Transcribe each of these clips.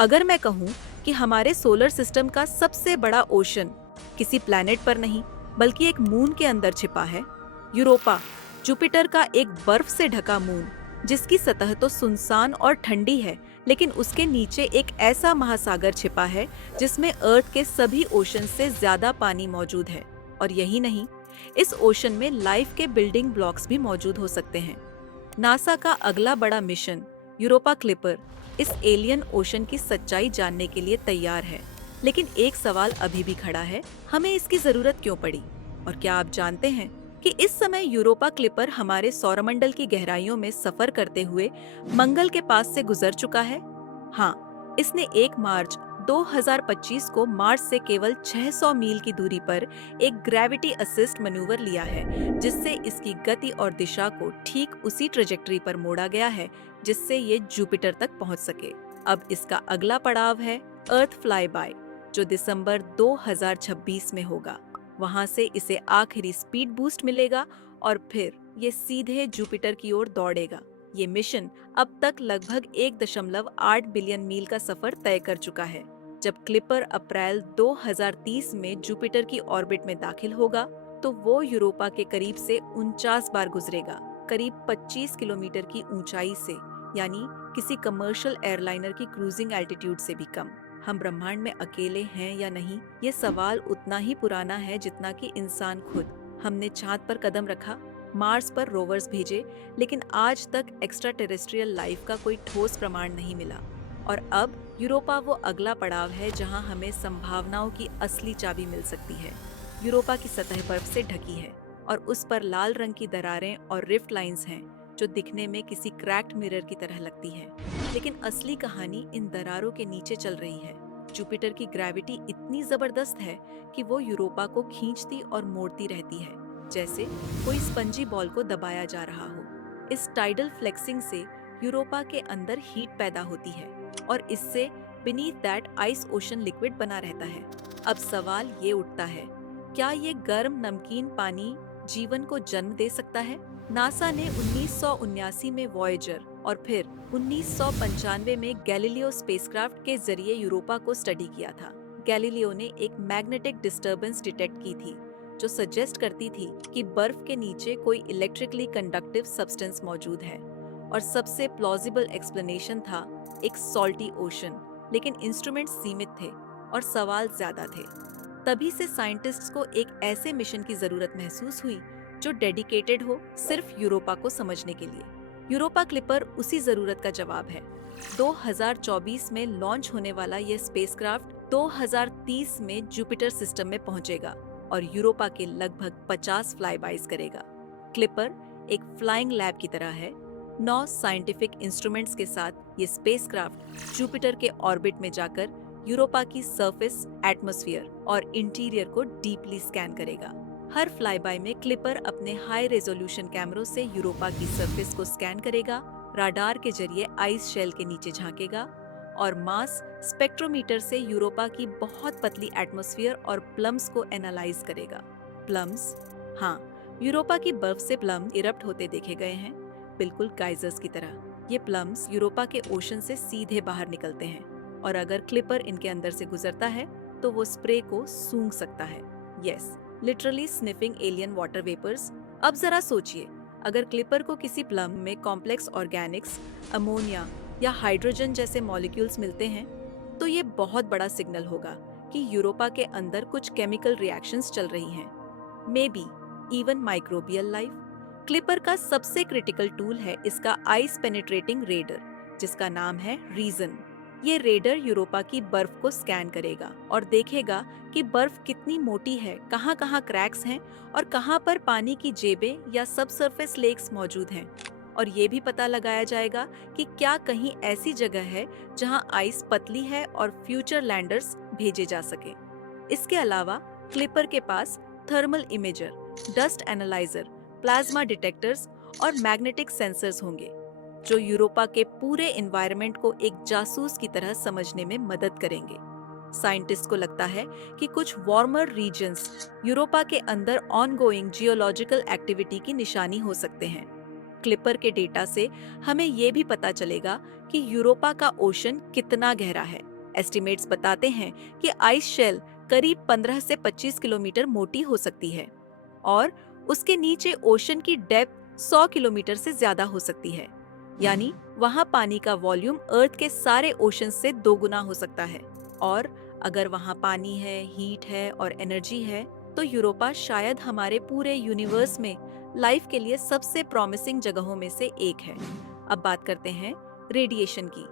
अगर मैं कहूँ कि हमारे सोलर सिस्टम का सबसे बड़ा ओशन किसी प्लैनेट पर नहीं बल्कि एक मून के अंदर छिपा है, यूरोपा, जुपिटर का एक बर्फ से ढका मून, जिसकी सतह तो सुनसान और ठंडी है, लेकिन उसके नीचे एक ऐसा महासागर छिपा है जिसमें अर्थ के सभी ओशन से ज्यादा पानी मौजूद है। और यही नहीं, इस ओशन में लाइफ के बिल्डिंग ब्लॉक्स भी मौजूद हो सकते हैं। नासा का अगला बड़ा मिशन, यूरोपा क्लिपर, इस एलियन ओशन की सच्चाई जानने के लिए तैयार है। लेकिन एक सवाल अभी भी खड़ा है, हमें इसकी जरूरत क्यों पड़ी? और क्या आप जानते हैं कि इस समय यूरोपा क्लिपर हमारे सौरमंडल की गहराइयों में सफर करते हुए मंगल के पास से गुजर चुका है? हाँ, इसने 1 मार्च 2025 को मार्स से केवल 600 मील की दूरी पर एक ग्रेविटी असिस्ट मैन्यूवर लिया है, जिससे इसकी गति और दिशा को ठीक उसी ट्रेजेक्टरी पर मोड़ा गया है जिससे ये जुपिटर तक पहुंच सके। अब इसका अगला पड़ाव है अर्थ फ्लाई बाय, जो दिसंबर 2026 में होगा। वहां से इसे आखिरी स्पीड बूस्ट मिलेगा और फिर ये सीधे जुपिटर की ओर दौड़ेगा। ये मिशन अब तक लगभग 1.8 बिलियन मील का सफर तय कर चुका है। जब क्लिपर अप्रैल 2030 में जुपिटर की ऑर्बिट में दाखिल होगा, तो वो यूरोपा के करीब से 49 बार गुजरेगा, करीब 25 किलोमीटर की ऊंचाई से, यानी किसी कमर्शियल एयरलाइनर की क्रूजिंग एल्टीट्यूड से भी कम। हम ब्रह्मांड में अकेले हैं या नहीं, ये सवाल उतना ही पुराना है जितना कि इंसान खुद। हमने चांद पर कदम रखा, मार्स पर रोवर्स भेजे, लेकिन आज तक एक्स्ट्रा टेरेस्ट्रियल लाइफ का कोई ठोस प्रमाण नहीं मिला। और अब यूरोपा वो अगला पड़ाव है जहां हमें संभावनाओं की असली चाबी मिल सकती है। यूरोपा की सतह बर्फ से ढकी है और उस पर लाल रंग की दरारें और रिफ्ट लाइंस हैं, जो दिखने में किसी क्रैक्ड मिरर की तरह लगती है। लेकिन असली कहानी इन दरारों के नीचे चल रही है। जुपिटर की ग्रेविटी इतनी जबरदस्त है कि वो यूरोपा को खींचती और मोड़ती रहती है, जैसे कोई स्पंजी बॉल को दबाया जा रहा हो। इस टाइडल फ्लेक्सिंग से यूरोपा के अंदर हीट पैदा होती है और इससे beneath that ice ocean liquid बना रहता है। अब सवाल ये उठता है, क्या ये गर्म नमकीन पानी जीवन को जन्म दे सकता है? नासा ने 1979 में वॉयेजर और फिर 1995 में गैलीलियो स्पेसक्राफ्ट के जरिए यूरोपा को स्टडी किया था। गैलीलियो ने एक मैग्नेटिक डिस्टर्बेंस डिटेक्ट की थी, जो सजेस्ट करती थी कि बर्फ के नीचे कोई इलेक्ट्रिकली कंडक्टिव सब्सटेंस मौजूद है। और सबसे प्लॉजिबल एक्सप्लेनेशन था एक सॉल्टी ओशन, लेकिन इंस्ट्रूमेंट्स सीमित थे और सवाल ज्यादा थे। तभी से साइंटिस्ट्स को एक ऐसे मिशन की जरूरत महसूस हुई जो डेडिकेटेड हो सिर्फ यूरोपा को समझने के लिए। यूरोपा क्लिपर उसी जरूरत का जवाब है। 2024 में लॉन्च होने वाला यह स्पेसक्राफ्ट 2030 में जुपिटर सिस्टम में पहुंचेगा और यूरोपा के लगभग 50 फ्लाईबाइज करेगा। क्लिपर एक फ्लाइंग लैब की तरह है। 9 साइंटिफिक इंस्ट्रूमेंट्स के साथ ये स्पेसक्राफ्ट जुपिटर के ऑर्बिट में जाकर यूरोपा की सरफेस, एटमॉस्फेयर और इंटीरियर को डीपली स्कैन करेगा। हर फ्लाईबाय में क्लिपर अपने हाई रेजोल्यूशन कैमरों से यूरोपा की सरफेस को स्कैन करेगा, राडार के जरिए आइस शेल के नीचे झांकेगा और मास स्पेक्ट्रोमीटर से यूरोपा की बहुत पतली एटमॉस्फेयर और प्लम्स को एनालाइज करेगा। प्लम्स? हाँ, यूरोपा की बर्फ से प्लम्स इरप्ट होते देखे गए हैं, बिल्कुल गाइजर्स की तरह। ये प्लम्स यूरोपा के ओशन से सीधे बाहर निकलते हैं और अगर क्लिपर इनके अंदर से गुजरता है तो वो स्प्रे को सूंघ सकता है। Yes, literally sniffing alien water vapours. अब जरा सोचिए, अगर क्लिपर को किसी प्लम में कॉम्प्लेक्स ऑर्गेनिक्स, अमोनिया या हाइड्रोजन जैसे मॉलिक्यूल्स मिलते हैं, तो ये बहुत बड़ा सिग्नल होगा कि यूरोपा के अंदर कुछ केमिकल रिएक्शंस चल रही हैं, may be even microbial life. Clipper का सबसे क्रिटिकल टूल है इसका आइस पेनिट्रेटिंग रेडर, जिसका नाम है रीजन। ये रेडर यूरोपा की बर्फ को स्कैन करेगा और देखेगा कि बर्फ कितनी मोटी है, कहाँ-कहाँ क्रैक्स हैं और कहाँ पर पानी की जेबें या सबसर्फेस लेक्स मौजूद हैं। और ये भी पता लगाया जाएगा कि क्या कहीं ऐसी जगह है जहां आइस पतली है और फ्यूचर लैंडर्स भेजे जा सके। इसके अलावा क्लिपर के पास thermal imager, dust analyzer, plasma detectors और मैग्नेटिक सेंसर्स होंगे, जो यूरोपा के पूरे एनवायरनमेंट को एक जासूस की तरह समझने में मदद करेंगे। साइंटिस्ट को लगता है कि कुछ वार्मर रीजन्स यूरोपा के अंदर ऑनगोइंग जियोलॉजिकल एक्टिविटी की निशानी हो सकते हैं। क्लिपर के डेटा से हमें ये भी पता चलेगा कि यूरोपा का ओशन कितना गहरा है। एस्टिमेट्स बताते हैं कि आइस शेल करीब 15 से 25 किलोमीटर मोटी हो सकती है और उसके नीचे ओशन की डेप्थ 100 किलोमीटर से ज्यादा हो सकती है। यानी वहां पानी का वॉल्यूम अर्थ के सारे ओशन से 2 गुना हो सकता है। और अगर वहां पानी है, हीट है और एनर्जी है, तो यूरोपा शायद हमारे पूरे यूनिवर्स में लाइफ के लिए सबसे प्रॉमिसिंग जगहों में से एक है। अब बात करते हैं रेडिएशन की।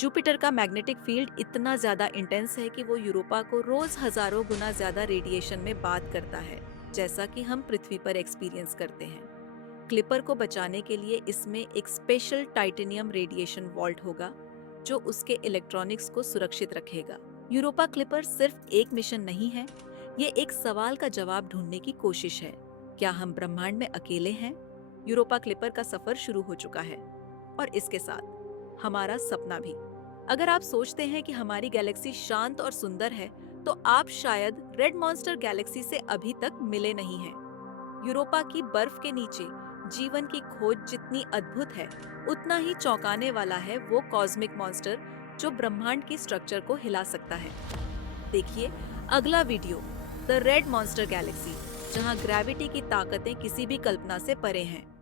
जुपिटर का मैग्नेटिक फील्ड इतना ज्यादा इंटेंस है कि वो यूरोपा को रोज हजारों गुना ज्यादा रेडिएशन में बात करता है, जैसा कि हम पृथ्वी पर एक्सपीरियंस करते हैं। क्लिपर को बचाने के लिए इसमें एक स्पेशल टाइटेनियम रेडिएशन वॉल्ट होगा जो उसके इलेक्ट्रॉनिक्स को सुरक्षित रखेगा। यूरोपा क्लिपर सिर्फ एक मिशन नहीं है, ये एक सवाल का जवाब ढूंढने की कोशिश है। क्या हम ब्रह्मांड में अकेले हैं? यूरोपा क्लिपर का सफर शुरू हो चुका है और इसके साथ हमारा सपना भी। अगर आप सोचते हैं कि हमारी गैलेक्सी शांत और सुंदर है, तो आप शायद रेड मॉन्स्टर गैलेक्सी से अभी तक मिले नहीं हैं। यूरोपा की बर्फ के नीचे जीवन की खोज जितनी अद्भुत है, उतना ही चौंकाने वाला है वो कॉस्मिक मॉन्स्टर जो ब्रह्मांड की स्ट्रक्चर को हिला सकता है। देखिए अगला video, the red monster Galaxy, जहां ग्रेविटी की ताकतें किसी भी कल्पना से परे हैं।